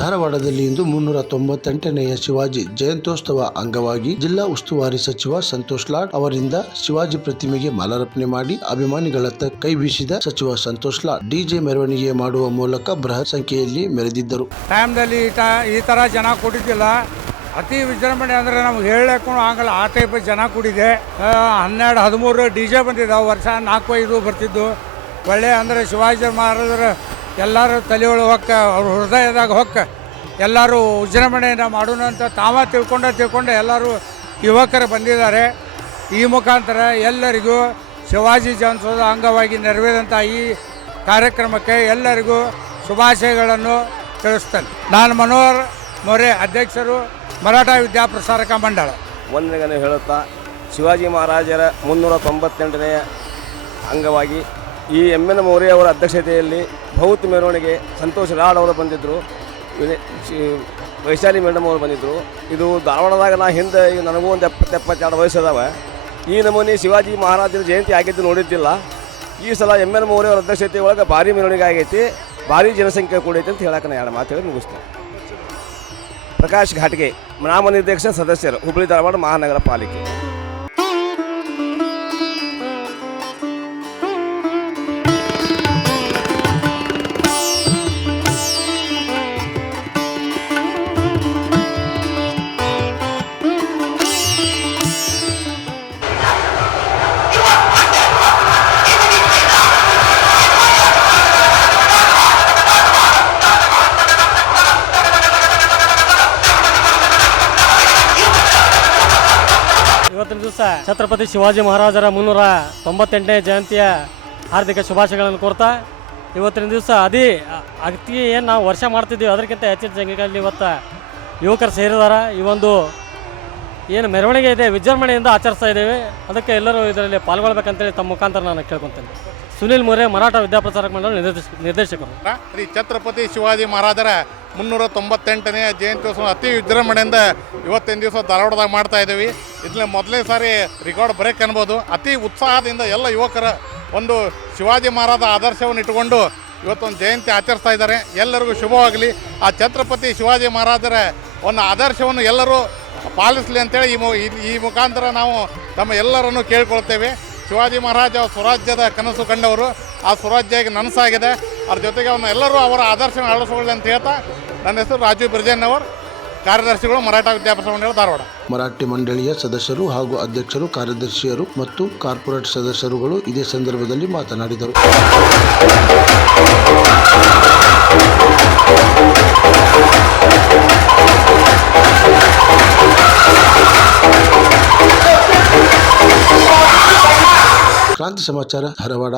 ಧಾರವಾಡದಲ್ಲಿ ಇಂದು ಮುನ್ನೂರ ತೊಂಬತ್ತೆಂಟನೆಯ ಶಿವಾಜಿ ಜಯಂತ್ಯೋತ್ಸವ ಅಂಗವಾಗಿ ಜಿಲ್ಲಾ ಉಸ್ತುವಾರಿ ಸಚಿವ ಸಂತೋಷ್ ಲಾಡ್ ಅವರಿಂದ ಶಿವಾಜಿ ಪ್ರತಿಮೆಗೆ ಮಾಲಾರ್ಪಣೆ ಮಾಡಿ ಅಭಿಮಾನಿಗಳತ್ತ ಕೈ ಬೀಸಿದ ಸಚಿವ ಸಂತೋಷ್ ಲಾಡ್. ಡಿಜೆ ಮೆರವಣಿಗೆ ಮಾಡುವ ಮೂಲಕ ಬೃಹತ್ ಸಂಖ್ಯೆಯಲ್ಲಿ ಮೆರೆದಿದ್ದರು. ಟೈಮ್ದಲ್ಲಿ ಈ ತರ ಜನ ಕೊಟ್ಟಿದ್ದಿಲ್ಲ ಅತಿ ವಿಜೃಂಭಣೆ ಅಂದ್ರೆ ನಮ್ಗೆ ಹೇಳಕ್ಕೂ ಆಗಲ್ಲ. ಆ ಟೈಪ್ ಜನ ಕೂಡಿದೆ. ಹನ್ನೆರಡು, ಹದಿಮೂರು ಡಿ ಜೆ ಬಂದಿದ್ದಾವೆ ವರ್ಷ ನಾಲ್ಕು, ಐದು ಬರ್ತಿದ್ದು. ಒಳ್ಳೆ ಅಂದರೆ ಶಿವಾಜಿ ಮಹಾರಾಜರ ಎಲ್ಲರೂ ತಲೆಯೊಳಗೆ ಹೊಕ್ಕ ಅವ್ರ ಹೃದಯದಾಗ ಹೊಕ್ಕ ಎಲ್ಲರೂ ವಿಜೃಂಭಣೆಯನ್ನು ಮಾಡೋಣ ಅಂತ ತಾವ ತಿಳ್ಕೊಂಡ, ತಿಳ್ಕೊಂಡು ಎಲ್ಲರೂ ಯುವಕರು ಬಂದಿದ್ದಾರೆ. ಈ ಮುಖಾಂತರ ಎಲ್ಲರಿಗೂ ಶಿವಾಜಿ ಜಯಂತ್ಸವದ ಅಂಗವಾಗಿ ನೆರವೇರಿದಂಥ ಈ ಕಾರ್ಯಕ್ರಮಕ್ಕೆ ಎಲ್ಲರಿಗೂ ಶುಭಾಶಯಗಳನ್ನು ತಿಳಿಸ್ತೇನೆ. ನಾನು ಮನೋಹರ್ ಮೊರೆ, ಅಧ್ಯಕ್ಷರು ಮರಾಠ ವಿದ್ಯಾಪ್ರಸಾರಕ ಮಂಡಳ. ಒಂದನೇ ಹೇಳುತ್ತಾ ಶಿವಾಜಿ ಮಹಾರಾಜರ ಮುನ್ನೂರ ತೊಂಬತ್ತೆಂಟನೆಯ ಅಂಗವಾಗಿ ಈ ಎಂ ಎನ್ ಮೌರ್ಯ ಅವರ ಅಧ್ಯಕ್ಷತೆಯಲ್ಲಿ ಭೌತ ಮೆರವಣಿಗೆ ಸಂತೋಷ್ ಲಾಡ್ ಅವರು ಬಂದಿದ್ದರು. ವೈಶಾಲಿ ಮೇಡಮ್ ಅವರು ಬಂದಿದ್ದರು ಇದು ಧಾರವಾಡದಾಗ ನಾ ಹಿಂದೆ, ಈಗ ನನಗೂ ಒಂದು ಎಪ್ಪತ್ತು, ಎಪ್ಪತ್ತೆರಡು ಅದಾವೆ. ಈ ನಮೂನಿ ಶಿವಾಜಿ ಮಹಾರಾಜರ ಜಯಂತಿ ಆಗಿದ್ದು ನೋಡಿದ್ದಿಲ್ಲ. ಈ ಸಲ ಎಂ ಎಲ್ ಮೌರ್ಯ ಅವರ ಅಧ್ಯಕ್ಷತೆ ಒಳಗೆ ಭಾರಿ ಮೆರವಣಿಗೆ ಆಗೈತಿ. ಭಾರಿ ಜನಸಂಖ್ಯೆ ಕೂಡೈತಿ ಅಂತ ಹೇಳಕ್ಕೆ ನಾನು ಎರಡು ಮಾತು ಹೇಳಿ ಮುಗಿಸ್ತೇನೆ. ಪ್ರಕಾಶ್ ಘಾಟ್ಗೆ ನಾಮನಿರ್ದೇಶನ ಸದಸ್ಯರು ಹುಬ್ಬಳ್ಳಿ ಧಾರವಾಡ ಮಹಾನಗರ ಪಾಲಿಕೆ. ದಿವಸ ಛತ್ರಪತಿ ಶಿವಾಜಿ ಮಹಾರಾಜರ ಮುನ್ನೂರ ತೊಂಬತ್ತೆಂಟನೇ ಜಯಂತಿಯ ಹಾರ್ದಿಕ ಶುಭಾಶಯಗಳನ್ನು ಕೋರ್ತಾ, ಇವತ್ತಿನ ದಿವಸ ಅದೇ ಅತಿ ಏನು ನಾವು ವರ್ಷ ಮಾಡ್ತಿದ್ದೀವಿ, ಅದಕ್ಕಿಂತ ಹೆಚ್ಚಿನ ಸಂಖ್ಯೆಯಲ್ಲಿ ಇವತ್ತು ಯುವಕರು ಸೇರಿದಾರ. ಈ ಒಂದು ಏನು ಮೆರವಣಿಗೆ ಇದೆ, ವಿಜೃಂಭಣೆಯಿಂದ ಆಚರಿಸ್ತಾ ಇದ್ದೇವೆ. ಅದಕ್ಕೆ ಎಲ್ಲರೂ ಇದರಲ್ಲಿ ಪಾಲ್ಗೊಳ್ಬೇಕಂತೇಳಿ ತಮ್ಮ ಮುಖಾಂತರ ನಾನು ಕೇಳ್ಕೊತೇನೆ. ಸುನಿಲ್ ಮೊರೆ ಮರಾಠ ವಿದ್ಯಾಪ್ರಸಾರಕ ಮಂಡಳಿ ನಿರ್ದೇಶ ನಿರ್ದೇಶಕರು. ಶ್ರೀ ಛತ್ರಪತಿ ಶಿವಾಜಿ ಮಹಾರಾಜರ ಮುನ್ನೂರ ತೊಂಬತ್ತೆಂಟನೇ ಜಯಂತ್ಯೋತ್ಸವ ಅತಿ ವಿಜೃಂಭಣೆಯಿಂದ ಇವತ್ತಿನ ದಿವಸ ಧಾರವಾಡದಾಗ ಮಾಡ್ತಾ ಇದ್ದೀವಿ. ಇದನ್ನ ಮೊದಲನೇ ಸಾರಿ ರೆಕಾರ್ಡ್ ಬ್ರೇಕ್ ಅನ್ಬೋದು. ಅತಿ ಉತ್ಸಾಹದಿಂದ ಎಲ್ಲ ಯುವಕರ ಒಂದು ಶಿವಾಜಿ ಮಹಾರಾಜ ಆದರ್ಶವನ್ನು ಇಟ್ಟುಕೊಂಡು ಇವತ್ತೊಂದು ಜಯಂತಿ ಆಚರಿಸ್ತಾ ಇದ್ದಾರೆ. ಎಲ್ಲರಿಗೂ ಶುಭವಾಗಲಿ. ಆ ಛತ್ರಪತಿ ಶಿವಾಜಿ ಮಹಾರಾಜರ ಒಂದು ಆದರ್ಶವನ್ನು ಎಲ್ಲರೂ ಪಾಲಿಸಲಿ ಅಂತೇಳಿ ಈ ಮು- ಈ ಮುಖಾಂತರ ನಾವು ತಮ್ಮ ಎಲ್ಲರನ್ನು ಕೇಳ್ಕೊಳ್ತೇವೆ. ಶಿವಾಜಿ ಮಹಾರಾಜ ಸ್ವರಾಜ್ಯದ ಕನಸು ಕಂಡವರು. ಆ ಸ್ವರಾಜ್ಯ ಈಗ ನನಸಾಗಿದೆ. ಅದ್ರ ಜೊತೆಗೆ ಅವನ್ನ ಎಲ್ಲರೂ ಅವರ ಆದರ್ಶನ ಅಳಿಸ್ಕೊಳ್ಳಿ ಅಂತ ಹೇಳ್ತಾ ನನ್ನ ಹೆಸರು ರಾಜೀವ್ ಬಿರ್ಜನ್ ಅವರು ಕಾರ್ಯದರ್ಶಿಗಳು ಮರಾಠ ವಿದ್ಯಾಭ್ಯಾಸ ಮಂಡಳಿ ಧಾರವಾಡ. ಮರಾಠಿ ಮಂಡಳಿಯ ಸದಸ್ಯರು ಹಾಗೂ ಅಧ್ಯಕ್ಷರು, ಕಾರ್ಯದರ್ಶಿಯರು ಮತ್ತು ಕಾರ್ಪೊರೇಟ್ ಸದಸ್ಯರುಗಳು ಇದೇ ಸಂದರ್ಭದಲ್ಲಿ ಮಾತನಾಡಿದರು. ಕ್ರಾಂತಿ ಸಮಾಚಾರ ಧಾರವಾಡ.